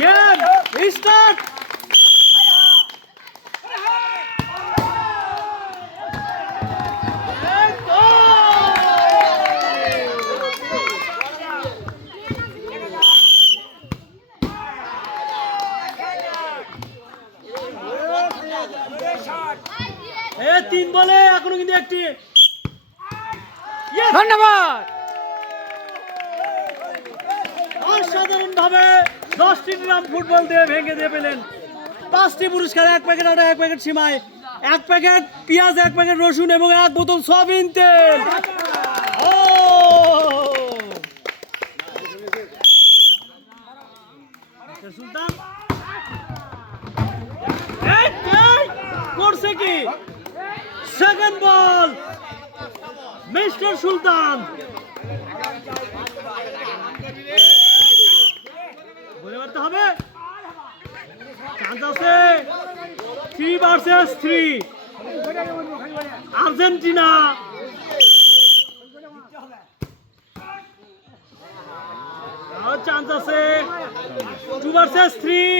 Game start. তিন বলে এখনো কিন্তু একটি। ধন্যবাদ। অসাধারণ ভাবে 10টি গ্রাম ফুটবল দিয়ে ভেঙে দিয়ে পেলেন। 5টি পুরস্কার, 1 প্যাকেট আটা, 1 প্যাকেট সিমাই, 1 প্যাকেট পেঁয়াজ, 1 প্যাকেট রসুন এবং 1 বোতল সয়াবিন তেল। ও সুলতান করছে কি? সেকেন্ড বল মিস্টার সুলতান। বলে মারতে হবে, চান্স আছে। 3 ভার্সেস 3 আর্জেন্টিনা। চান্স আছে 2 ভার্সেস 3।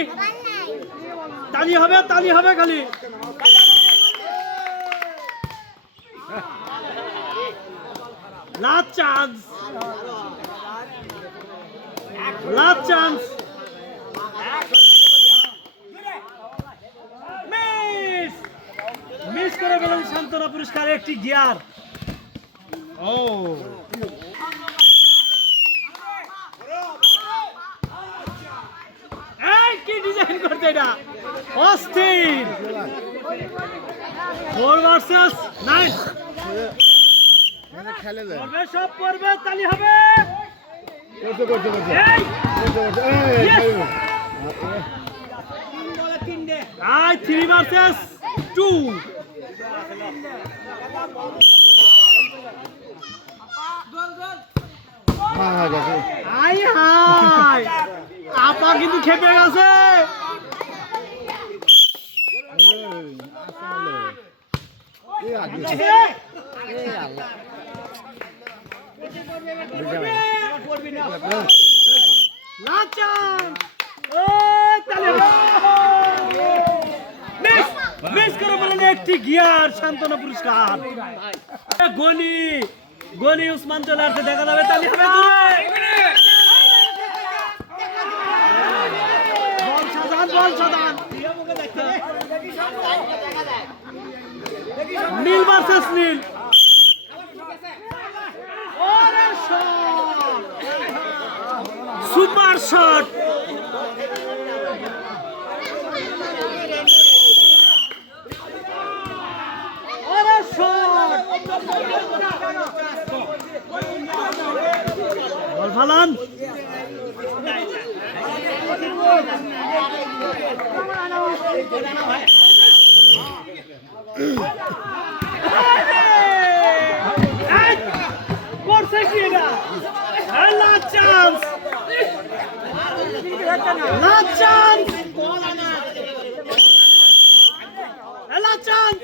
তালি হবে, তালি হবে খালি। Last chance, last chance. Miss করে পেলেন সান্ত্বনা পুরস্কার, একটি গিয়ার। ও কি ডিজাইন করতে এটা, অস্থির। 4 ভার্সেস 9 পড়বে, সব পড়বে, তালি হবে। 3 ভার্সেস 2। হাই হাই, আপা কিন্তু খেপে গেছে। মিস করে বলেন একটি গিয়ার, সান্ত্বনা পুরস্কার। গনি গনি উসমান চলে আসছে, দেখা যাবে, তালি হবে। বল সাজান, বল সাজান। নীল ভার্সেস নীল। Super shot. বল ফালান। করছে কি এটা? Last chance, last chance, last chance.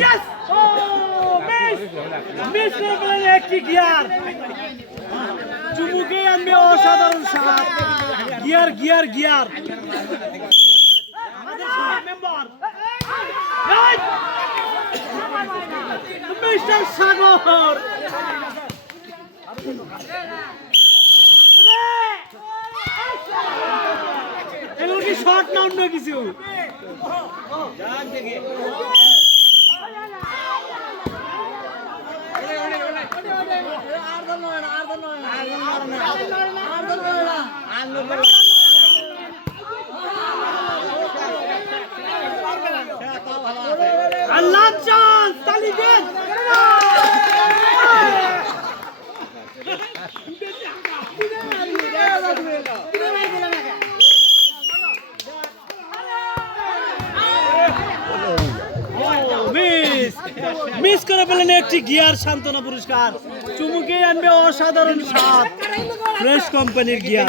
Yes, oh miss, miss করে পেলেন একটি গিয়ার। চুমুকে আনবে অসাধারণ সাপ। Gear gear gear. আমাদের মেম্বার মিস্টার সাগর। এগুলো কি শর্ট না অন্য কিছু? আল্লাহ চান্স, তালি দেন। মিস করে পেলেন একটি গিয়ার, সান্ত্বনা পুরস্কার। চুমুকে আনবে অসাধারণ স্বাদ, ফ্রেশ কোম্পানির গিয়ার।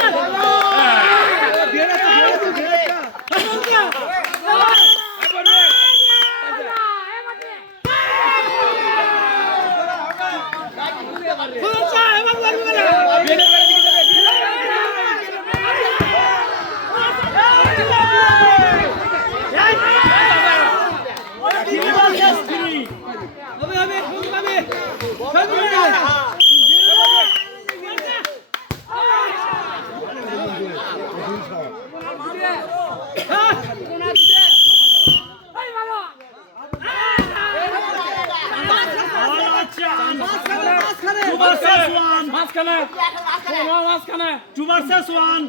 মাঝখানে 2 ভার্সেস 1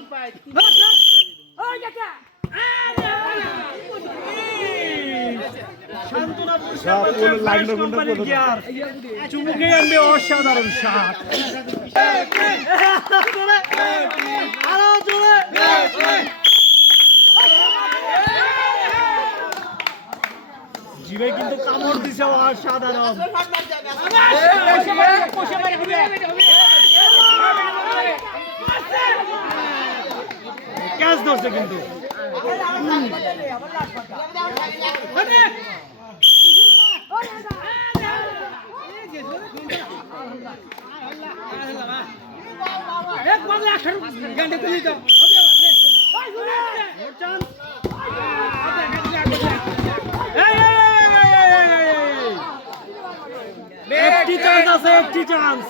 শান্তনা পুরস্কার পাচ্ছে কোম্পানির গিয়ার চুমুকে আনবে অসাধারণ শট আরো জোরে জিবে কিন্তু কামড় দিছে অসাধারণ ক্যাচ ধরছে কিন্তু একটি চান্স আছে একটি চান্স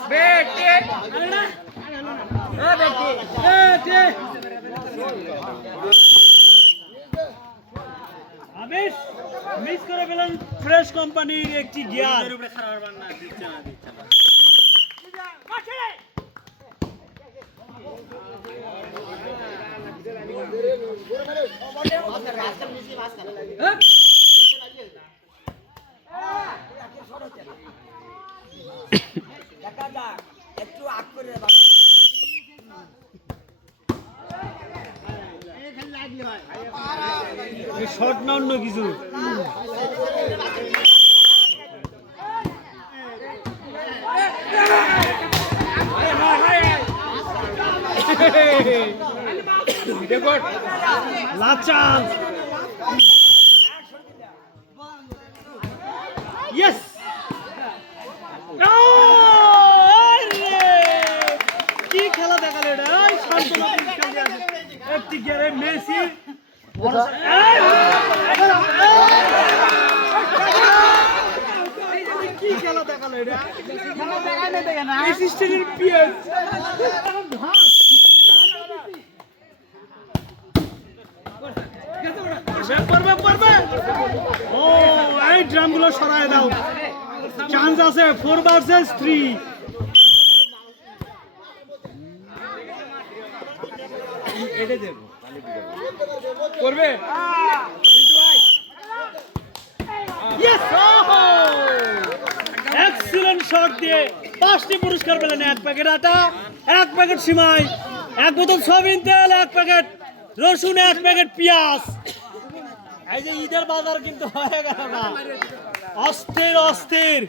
মিস করে পেলেন ফ্রেশ কোম্পানির একটি গিয়ার একটু আগ করে শর্ট না অন্য কিছু লাস্ট চান্স ইয়েস কি খেলা দেখালো এটা শান্তনা একটি গিয়ারে মেসি কি খেলা দেখালো এটা অ্যাসিস্ট্যান্টের পিএস পারবে ও এই ড্রামগুলো সরায় দাও চান্স আছে 4 ভার্সেস 3 এটা দেব করবে ইয়েস এক্সিলেন্ট শট দিয়ে 5টি পুরস্কার পেলেন 1 প্যাকেট আটা 1 প্যাকেট সিমাই 1 বোতল সয়াবিন তেল 1 প্যাকেট রসুন 1 প্যাকেট পেঁয়াজ এই যে ঈদের বাজার কিন্তু হয়ে গেল না অস্থির অস্থির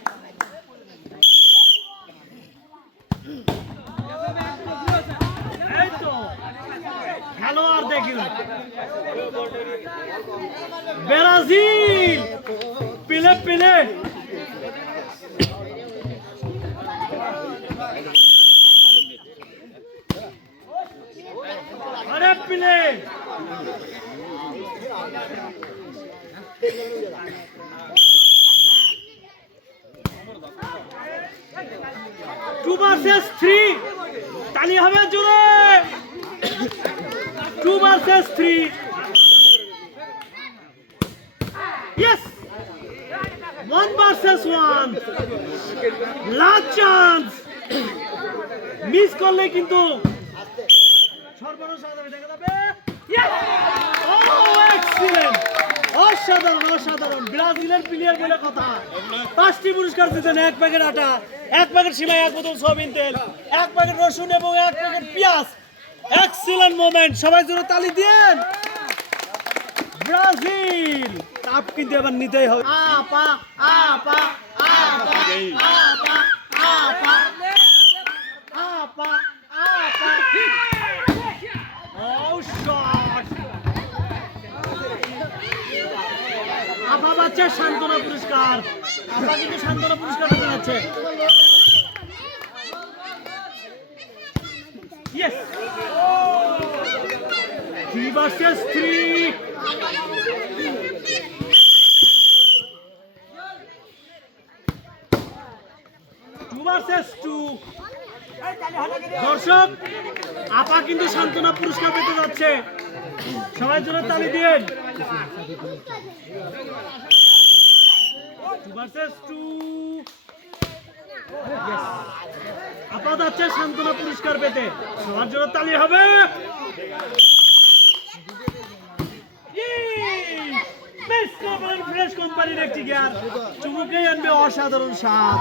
এই তো খেলোয়াড় দেখি ব্রাজিল পিলে পিলে আরে পিলে 2 ভার্সেস 3 তালি হবে জোরে 2 versus 3 yes 1 versus 1 last chance miss করলে কিন্তু সর্বনাশ হবে দেখা যাবে ইয়েস ও এক্সিলেন্ট অসাধারণ অসাধারণ ব্রাজিলের প্লেয়ার বলে কথা 5টি পুরস্কার দিতেন 1 প্যাকেট আটা 1 প্যাকেট সিমাই 1 বোতল সয়াবিন তেল 1 প্যাকেট রসুন এবং 1 প্যাকেট পেঁয়াজ এক্সিলেন্ট মোমেন্ট সবাই জোরে তালি দেন ব্রাজিল কাপ কিন্তু এবার নিতেই হবে আপা আপা আপা আপা আপা আপা আপা ও শট আপা বাচ্চা শান্তনা পুরস্কার আপা কিন্তু শান্তনা পুরস্কার পেতে যাচ্ছে ইয়েস 3 ভার্সেস 3 2 ভার্সেস 2 দর্শক আপা কিন্তু শান্তনা পুরস্কার পেতে যাচ্ছে সবাই জন্য তালি দিন 2 ভার্সেস 2 আপা যাচ্ছে সান্ত্বনা পুরস্কার পেতে, সবার জন্য তালি হবে। ফ্রেশ কোম্পানির একটি গিয়ার চুমুকেই আনবে অসাধারণ স্বাদ।